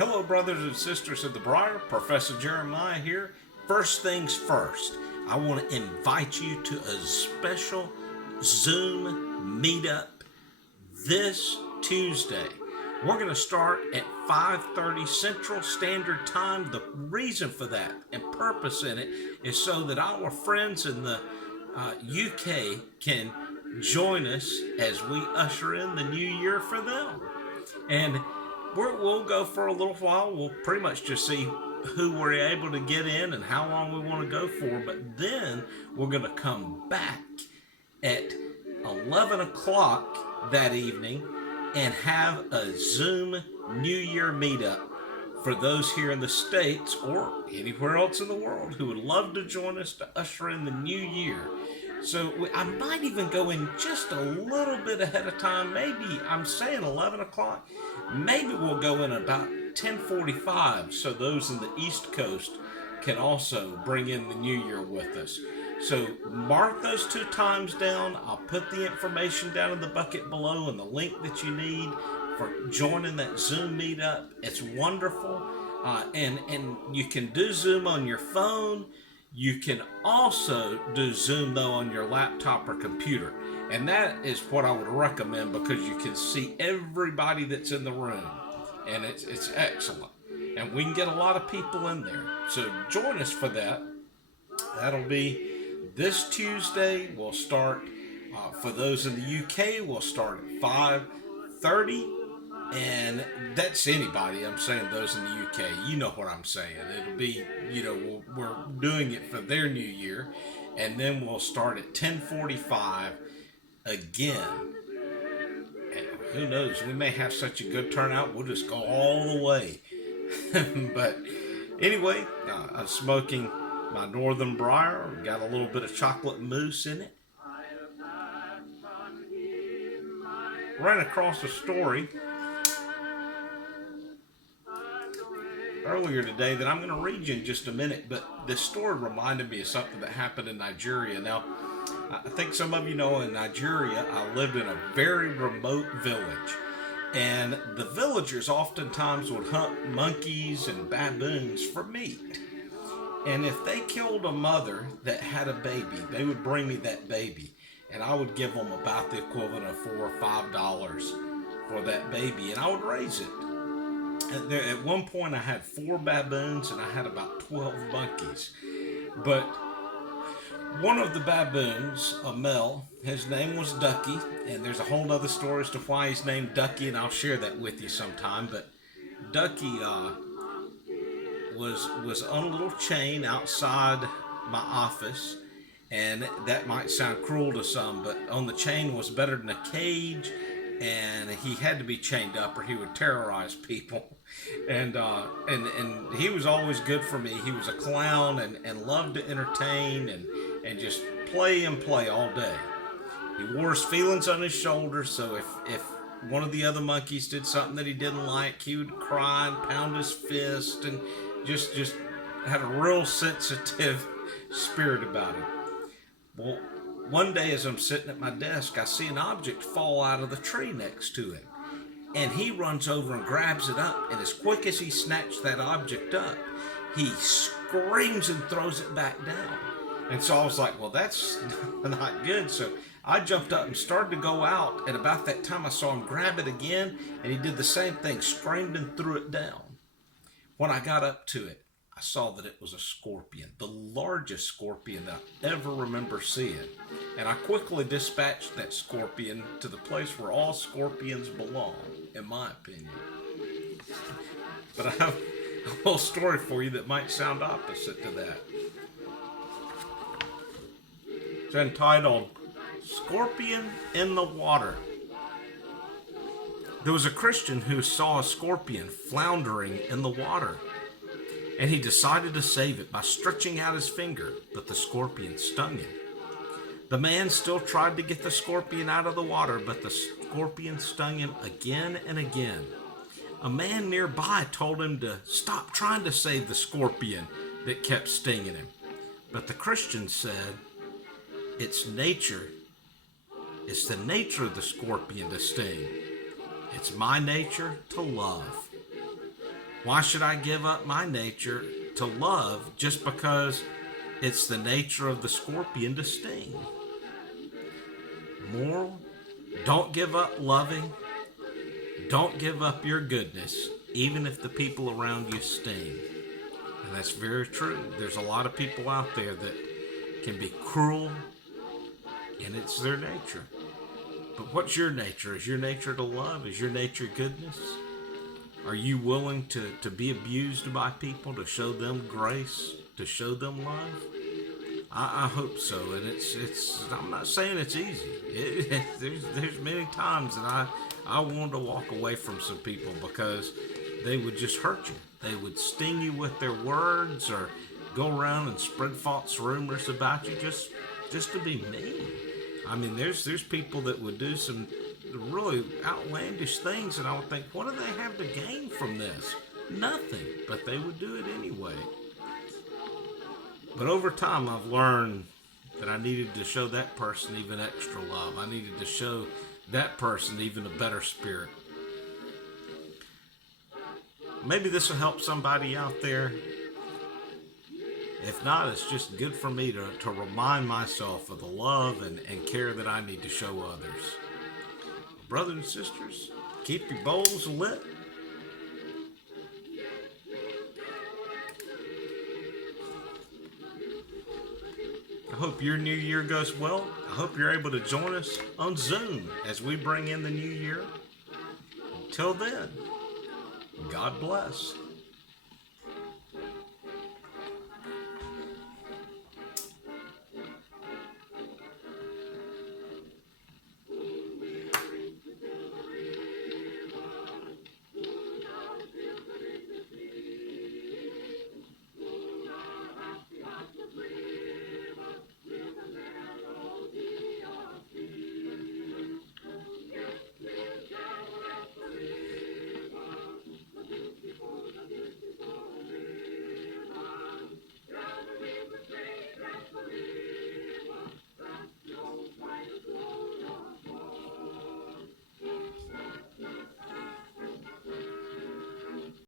Hello, brothers and sisters of the Briar. Professor Jeremiah here. First things first, I want to invite you to a special Zoom meetup this Tuesday. We're going to start at 5:30 Central Standard Time. The reason for that and purpose in it is so that our friends in the UK can join us as we usher in the new year for them. And we'll go for a little while. We'll pretty much just see who we're able to get in and how long we want to go for. But then we're going to come back at 11 o'clock that evening and have a Zoom New Year meetup for those here in the States or anywhere else in the world who would love to join us to usher in the new year. So I might even go in just a little bit ahead of time. Maybe I'm saying 11 o'clock. Maybe we'll go in about 10:45 so those in the East Coast can also bring in the new year with us. So mark those two times down. I'll put the information down in the bucket below and the link that you need for joining that Zoom meetup. It's wonderful. And you can do Zoom on your phone. You can also do Zoom though on your laptop or computer. And that is what I would recommend because you can see everybody that's in the room. And it's excellent. And we can get a lot of people in there. So join us for that. That'll be this Tuesday. We'll start, for those in the UK, we'll start at 5:30. And that's anybody. I'm saying those in the UK. You know what I'm saying. It'll be, we're doing it for their new year. And then we'll start at 10:45 again. And who knows? We may have such a good turnout. We'll just go all the way. But anyway, I'm smoking my Northern Briar. Got a little bit of chocolate mousse in it. Ran across a story earlier today that I'm going to read you in just a minute, but this story reminded me of something that happened in Nigeria. Now, I think some of you know in Nigeria, I lived in a very remote village, and the villagers oftentimes would hunt monkeys and baboons for meat. And if they killed a mother that had a baby, they would bring me that baby, and I would give them about the equivalent of $4 or $5 for that baby, and I would raise it. At one point, I had 4 baboons and I had about 12 monkeys. But one of the baboons, a male, his name was Ducky, and there's a whole other story as to why he's named Ducky, and I'll share that with you sometime. But Ducky was on a little chain outside my office, and that might sound cruel to some, but on the chain was better than a cage. And he had to be chained up or he would terrorize people. And he was always good for me. He was a clown and loved to entertain and just play and play all day. He wore his feelings on his shoulders, so if one of the other monkeys did something that he didn't like, he would cry and pound his fist and just had a real sensitive spirit about him. Well, one day as I'm sitting at my desk, I see an object fall out of the tree next to him. And he runs over and grabs it up. And as quick as he snatched that object up, he screams and throws it back down. And so I was like, well, that's not good. So I jumped up and started to go out. And about that time, I saw him grab it again. And he did the same thing, screamed and threw it down. When I got up to it, I saw that it was a scorpion, the largest scorpion that I ever remember seeing. And I quickly dispatched that scorpion to the place where all scorpions belong, in my opinion. But I have a little story for you that might sound opposite to that. It's entitled, Scorpion in the Water. There was a Christian who saw a scorpion floundering in the water. And he decided to save it by stretching out his finger, but the scorpion stung him. The man still tried to get the scorpion out of the water, but the scorpion stung him again and again. A man nearby told him to stop trying to save the scorpion that kept stinging him. But the Christian said, it's the nature of the scorpion to sting. It's my nature to love. Why should I give up my nature to love just because it's the nature of the scorpion to sting? Moral: don't give up loving. Don't give up your goodness, even if the people around you sting. And that's very true. There's a lot of people out there that can be cruel, and it's their nature. But what's your nature? Is your nature to love? Is your nature goodness? Are you willing to be abused by people, to show them grace, to show them love? I hope so, and it's. I'm not saying it's easy. There's many times that I wanted to walk away from some people because they would just hurt you. They would sting you with their words, or go around and spread false rumors about you just to be mean. I mean, there's people that would do some really outlandish things, and I would think, what do they have to gain from this? Nothing, but they would do it anyway. But over time, I've learned that I needed to show that person even extra love. I needed to show that person even a better spirit. Maybe this will help somebody out there. If not, it's just good for me to remind myself of the love and care that I need to show others. Brothers and sisters, keep your bowls lit. I hope your new year goes well. I hope you're able to join us on Zoom as we bring in the new year. Until then, God bless.